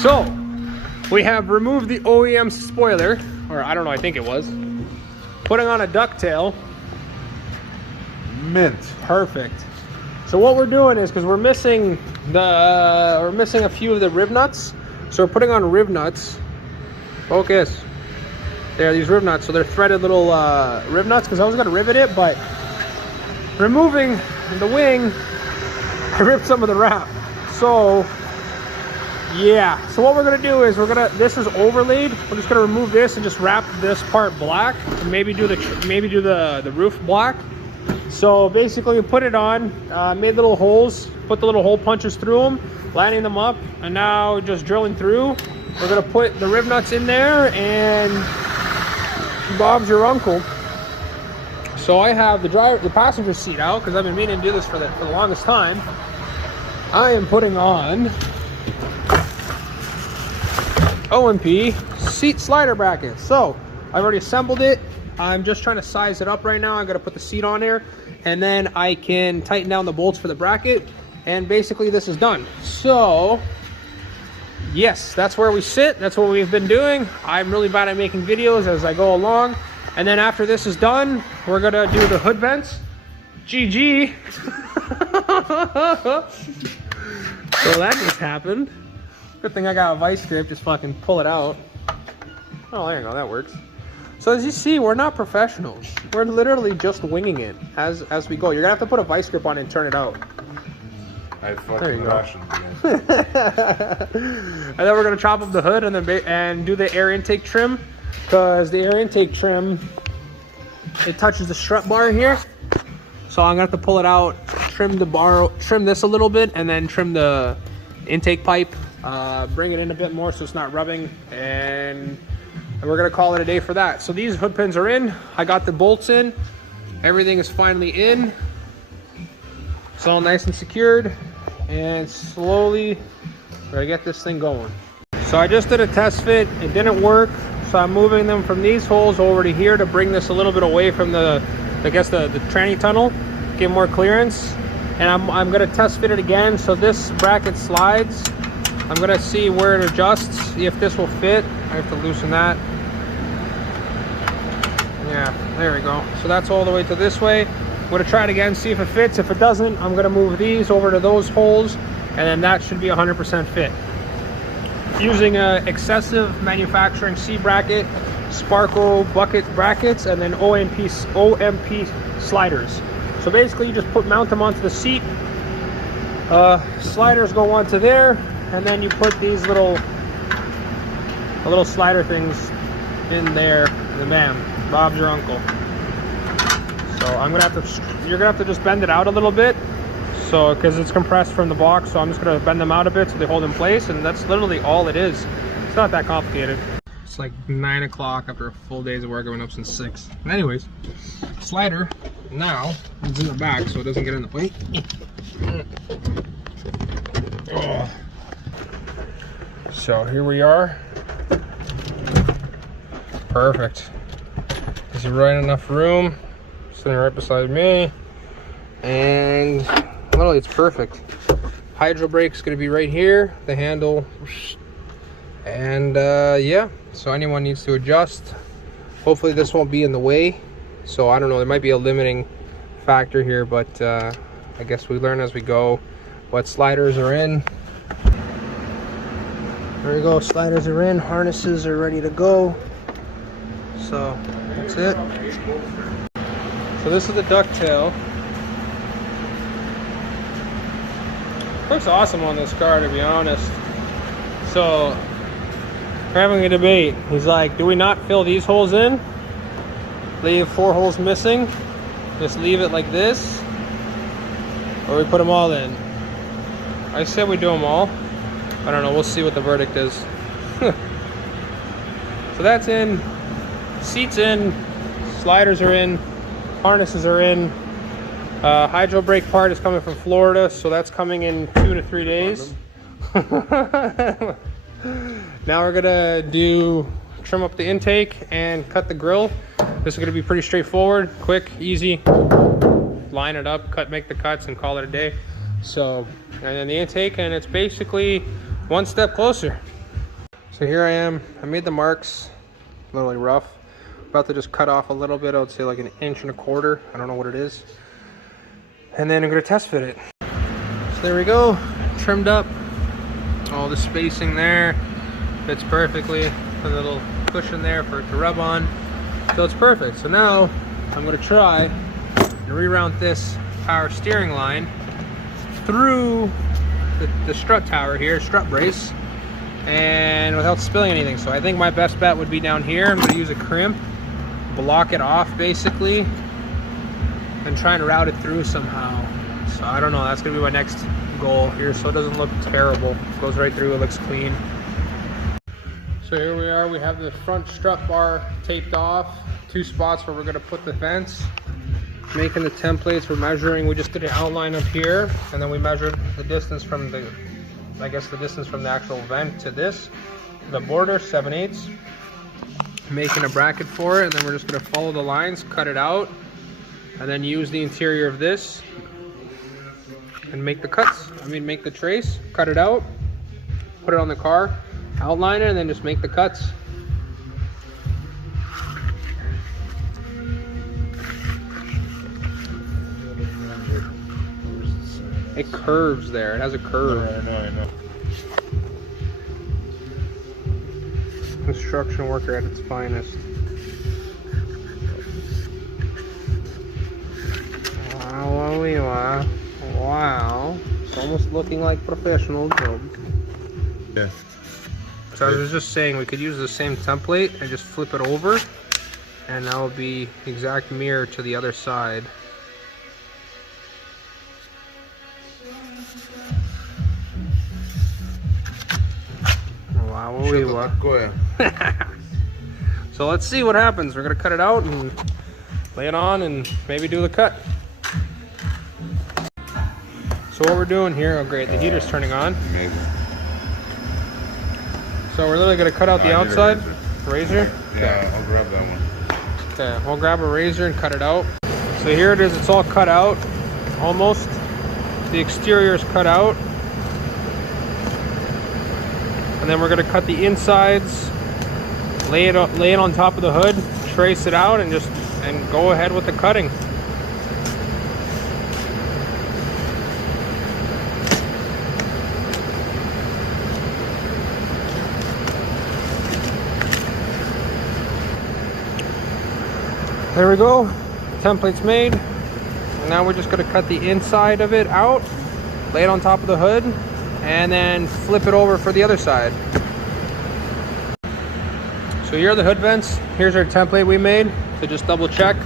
So, we have removed the OEM spoiler, or I don't know, I think it was. Putting on a DuckTail. Mint. Perfect. So what we're doing is, because we're missing a few of the rib nuts, so we're putting on rib nuts. Focus. There, these rib nuts. So they're threaded little rib nuts, because I was gonna rivet it, but removing the wing, I ripped some of the wrap. So yeah. So what we're gonna do is this is overlaid. We're just gonna remove this and just wrap this part black, and maybe do the roof black. So basically we put it on, made little holes, put the little hole punches through them, lining them up, and now just drilling through. We're gonna put the rib nuts in there, and Bob's your uncle. So I have the passenger seat out, because I've been meaning to do this for the longest time. I am putting on OMP seat slider bracket. So I've already assembled it. I'm just trying to size it up right now. I'm gonna put the seat on there, and then I can tighten down the bolts for the bracket, and basically this is done. So yes, that's where we sit. That's what we've been doing. I'm really bad at making videos as I go along. And then after this is done, we're gonna do the hood vents. GG. So that just happened. Good thing I got a vice grip, just fucking pull it out. Oh, there you go, that works. So as you see, we're not professionals. We're literally just winging it as we go. You're gonna have to put a vice grip on it and turn it out. I fucking rationed again. And then we're gonna chop up the hood and do the air intake trim, because the air intake trim, it touches the strut bar here. So I'm gonna have to pull it out, trim the bar, trim this a little bit, and then trim the intake pipe, bring it in a bit more so it's not rubbing, and we're gonna call it a day for that. So these hood pins are in. I got the bolts in. Everything is finally in. It's all nice and secured, and slowly we're gonna get this thing going. So I just did a test fit. It didn't work, so I'm moving them from these holes over to here to bring this a little bit away from the tranny tunnel, get more clearance. And I'm gonna test fit it again. So this bracket slides. I'm gonna see where it adjusts, see if this will fit. I have to loosen that. Yeah, there we go. So that's all the way to this way. I'm gonna try it again, see if it fits. If it doesn't, I'm gonna move these over to those holes, and then that should be 100% fit. Using a excessive manufacturing C bracket, Sparkle bucket brackets, and then OMP sliders. So basically you just mount them onto the seat. Sliders go onto there, and then you put these little slider things in there, and bam, Bob's your uncle. So you're gonna have to just bend it out a little bit, so because it's compressed from the box. So I'm just gonna bend them out a bit so they hold in place, and that's literally all it is. It's not that complicated. It's like 9 o'clock after a full day's of work. I went up since 6. But anyways, slider now it's in the back so it doesn't get in the way. Oh. So here we are. Perfect. This is right enough room. Sitting right beside me, and literally it's perfect. Hydro brake's gonna be right here, the handle, and yeah. So anyone needs to adjust. Hopefully this won't be in the way. So I don't know, there might be a limiting factor here, but I guess we learn as we go. What sliders are in. There we go, sliders are in, harnesses are ready to go. So that's it. So this is the DuckTail. Looks awesome on this car, to be honest. So we're having a debate. He's like, do we not fill these holes in? Leave 4 holes missing? Just leave it like this? Or we put them all in? I said we do them all. I don't know, we'll see what the verdict is. So that's in. Seats in. Sliders are in. Harnesses are in. Hydro brake part is coming from Florida, so that's coming in 2 to 3 days. Now we're gonna trim up the intake and cut the grill. This is gonna be pretty straightforward, quick, easy. Line it up, make the cuts, and call it a day. So, and then the intake, and it's basically one step closer. So here I am. I made the marks, literally rough. About to just cut off a little bit. I would say like 1.25 inches. I don't know what it is. And then I'm gonna test fit it. So there we go, trimmed up. All the spacing there fits perfectly. A little cushion there for it to rub on. So it's perfect. So now I'm gonna try and reroute this power steering line through the strut tower here, strut brace, and without spilling anything. So I think my best bet would be down here. I'm gonna use a crimp, block it off basically, and try and route it through somehow. So I don't know, that's gonna be my next goal here, so it doesn't look terrible. It goes right through, it looks clean. So here we are, we have the front strut bar taped off, 2 spots where we're gonna put the vents. Making the templates, we're measuring, we just did an outline up here, and then we measured the distance from the, I guess the distance from the actual vent to this, the border, 7/8. Making a bracket for it, and then we're just gonna follow the lines, cut it out, and then use the interior of this and make the cuts. Make the trace, cut it out, put it on the car, outline it, and then just make the cuts. It curves there, it has a curve. I know. Construction worker at its finest. Wow. It's almost looking like professional job. Yeah. So I was just saying we could use the same template and just flip it over, and that will be exact mirror to the other side. Wow. Go ahead. So let's see what happens. We're gonna cut it out and lay it on and maybe do the cut. So what we're doing here, oh great, the heater's turning on. Amazing. So we're literally gonna cut out the outside. Razor? Yeah, I'll grab that one. Okay, we'll grab a razor and cut it out. So here it is, it's all cut out, almost. The exterior is cut out. And then we're gonna cut the insides, lay it on top of the hood, trace it out, and go ahead with the cutting. There we go, template's made. Now we're just gonna cut the inside of it out, lay it on top of the hood, and then flip it over for the other side. So here are the hood vents. Here's our template we made. So just double check,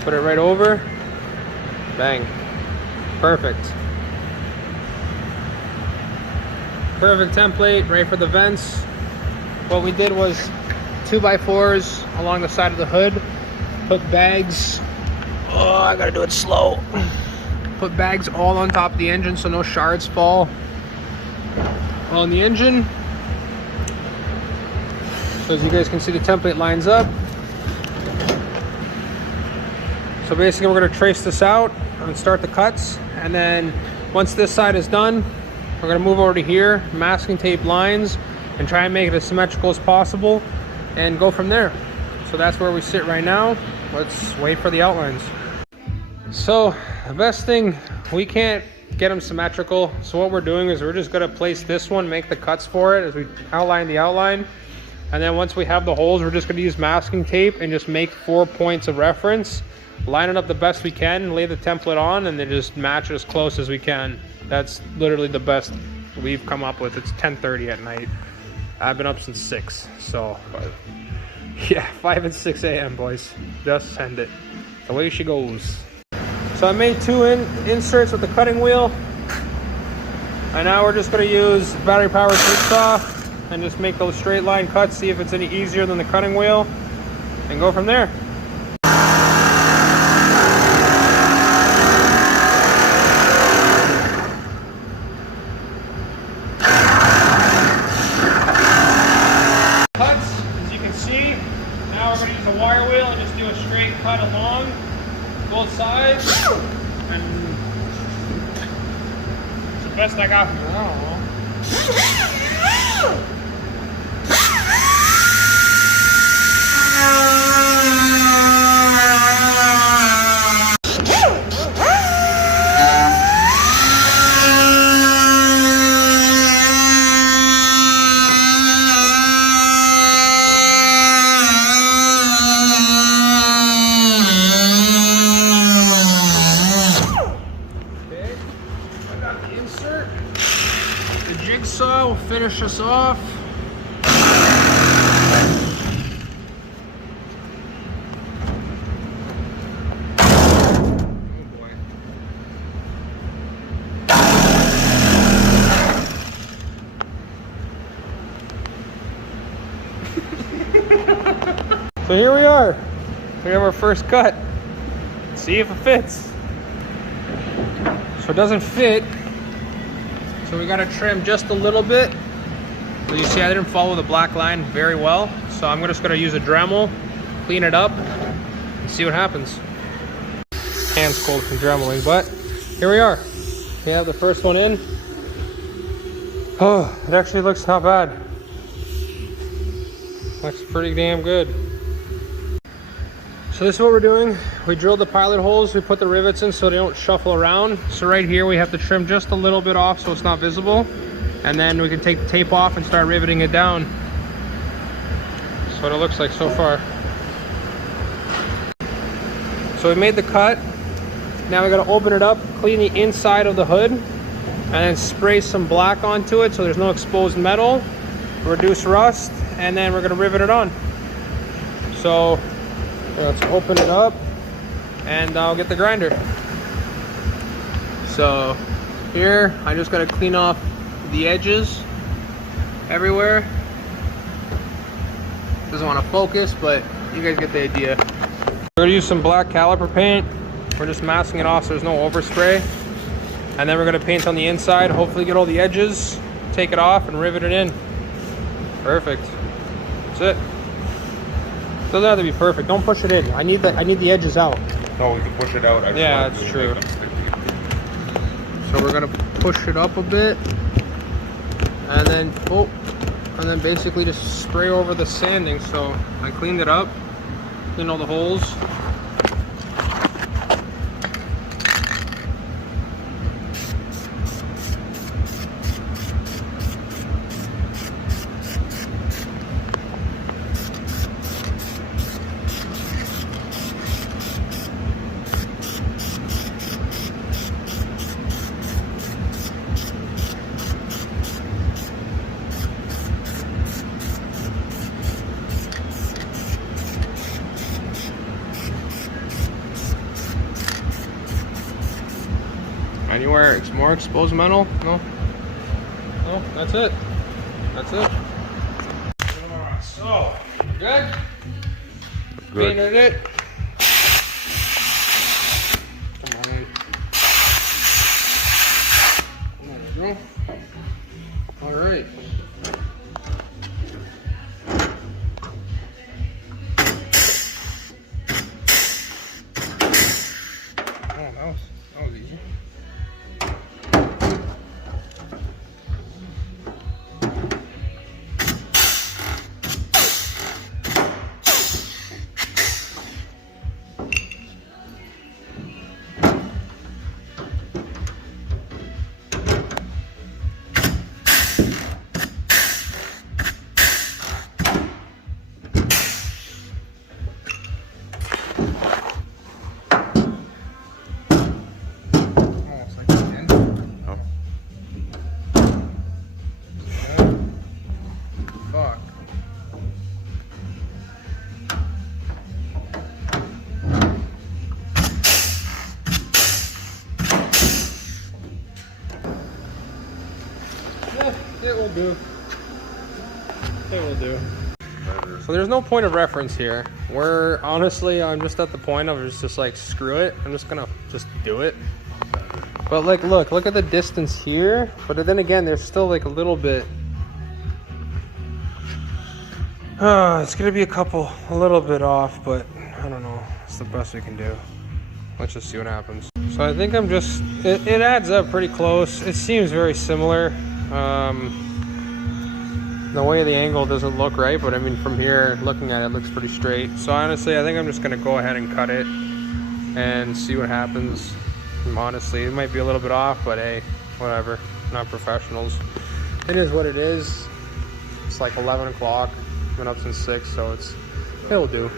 put it right over, bang, perfect. Perfect template, right for the vents. What we did was 2x4s along the side of the hood, put bags, oh, I gotta do it slow. Put bags all on top of the engine so no shards fall on the engine. So as you guys can see, the template lines up. So basically we're gonna trace this out and start the cuts. And then once this side is done, we're gonna move over to here, masking tape lines, and try and make it as symmetrical as possible and go from there. So that's where we sit right now. Let's wait for the outlines. So the best thing, we can't get them symmetrical. So what we're doing is we're just gonna place this one, make the cuts for it as we outline the outline. And then once we have the holes, we're just gonna use masking tape and just make 4 points of reference, line it up the best we can, lay the template on, and then just match it as close as we can. That's literally the best we've come up with. It's 10:30 at night. I've been up since 6, so yeah, 5 and 6 a.m. boys. Just send it. The way she goes. So I made 2 inserts with the cutting wheel, and now we're just gonna use battery powered jigsaw and just make those straight line cuts, see if it's any easier than the cutting wheel, and go from there. Cuts, as you can see, now we're gonna use a wire wheel and just do a straight cut along both sides, and it's the best I got from it. I don't know. jigsaw will finish us off. So here we are. We have our first cut. See if it fits. So it doesn't fit. So we gotta trim just a little bit. But you see I didn't follow the black line very well. So I'm just gonna use a Dremel, clean it up, and see what happens. Hands cold from Dremeling, but here we are. We have the first one in. Oh, it actually looks not bad. Looks pretty damn good. So this is what we're doing. We drilled the pilot holes, we put the rivets in so they don't shuffle around. So right here we have to trim just a little bit off so it's not visible. And then we can take the tape off and start riveting it down. That's what it looks like so far. So we made the cut. Now we gotta open it up, clean the inside of the hood, and then spray some black onto it so there's no exposed metal, reduce rust, and then we're gonna rivet it on. So let's open it up and I'll get the grinder. So here I just gotta clean off the edges everywhere. Doesn't want to focus, but you guys get the idea. We're gonna use some black caliper paint. We're just masking it off so there's no overspray. And then we're gonna paint on the inside, hopefully get all the edges, take it off and rivet it in. Perfect. That's it. Doesn't have to be perfect. Don't push it in. I need the edges out. No, we can push it out. Yeah, that's true. So we're gonna push it up a bit, and then basically just spray over the sanding. So I cleaned it up, cleaned all the holes. Anywhere it's more exposed metal? No? No, that's it. That's it. So, good? Good. Painted it. Come on. There we go. Alright. Oh, that was easy. It will do. It will do. So there's no point of reference here. I'm just at the point of just like, screw it. I'm just gonna just do it. But like, look at the distance here. But then again, there's still like a little bit. It's gonna be a little bit off, but I don't know. It's the best we can do. Let's just see what happens. So I think it adds up pretty close. It seems very similar. The way the angle doesn't look right, but I mean from here looking at it, it looks pretty straight. So honestly I think I'm just gonna go ahead and cut it and see what happens. Honestly, it might be a little bit off, but hey, whatever. Not professionals. It is what it is. It's like 11 o'clock. Been up since 6, so it'll do.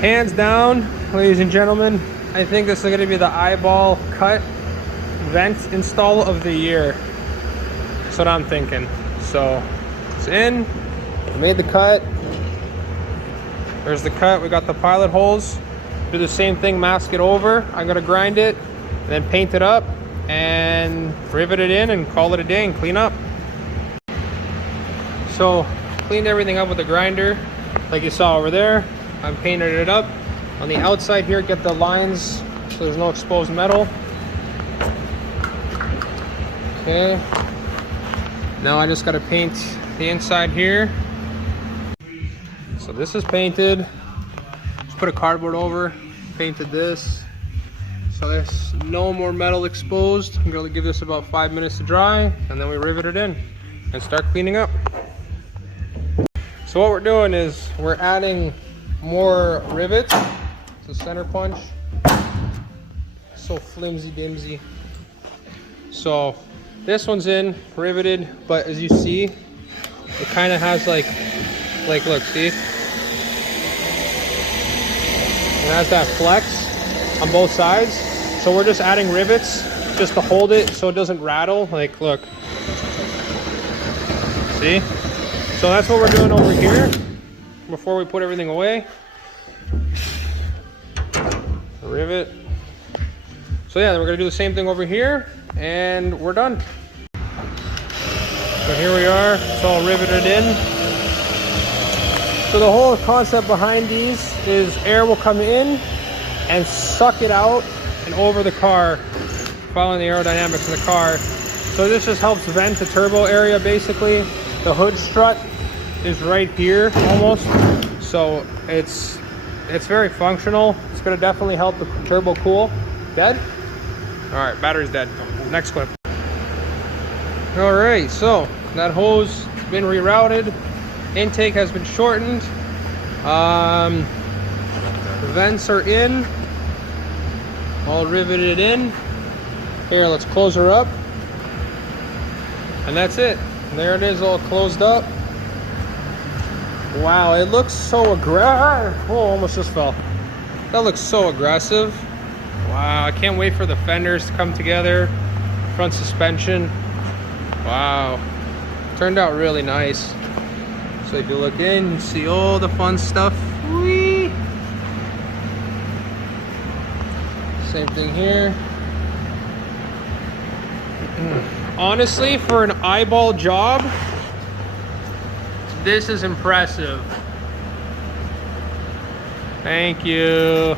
Hands down, ladies and gentlemen, I think this is going to be the eyeball cut vent install of the year. That's what I'm thinking. So it's in. I made the cut. There's the cut. We got the pilot holes. Do the same thing, mask it over. I'm gonna grind it, and then paint it up, and rivet it in, and call it a day and clean up. So cleaned everything up with the grinder, like you saw over there. I painted it up. On the outside here, get the lines so there's no exposed metal. Okay. Now I just gotta paint the inside here. So this is painted. Just put a cardboard over, painted this. So there's no more metal exposed. I'm gonna give this about 5 minutes to dry, and then we rivet it in and start cleaning up. So what we're doing is we're adding more rivets. It's a center punch. So flimsy dimsy. So this one's in, riveted, but as you see, it kind of has like look, see? It has that flex on both sides. So we're just adding rivets just to hold it so it doesn't rattle. Like, look. See? So that's what we're doing over here before we put everything away. Rivet. So yeah, then we're gonna do the same thing over here, and we're done. So here we are, it's all riveted in. So the whole concept behind these is air will come in and suck it out and over the car, following the aerodynamics of the car. So this just helps vent the turbo area basically. The hood strut is right here almost. So it's very functional. It's gonna definitely help the turbo cool. Dead? All right, battery's dead. Next clip. All right, so that hose has been rerouted. Intake has been shortened. The vents are in. All riveted in. Here, let's close her up. And that's it. There it is, all closed up. Wow, it looks so aggressive. Oh, almost just fell. That looks so aggressive. Wow, I can't wait for the fenders to come together. Front suspension. Wow. Turned out really nice. So if you look in, you see all the fun stuff. Whee! Same thing here. Honestly, for an eyeball job, this is impressive. Thank you.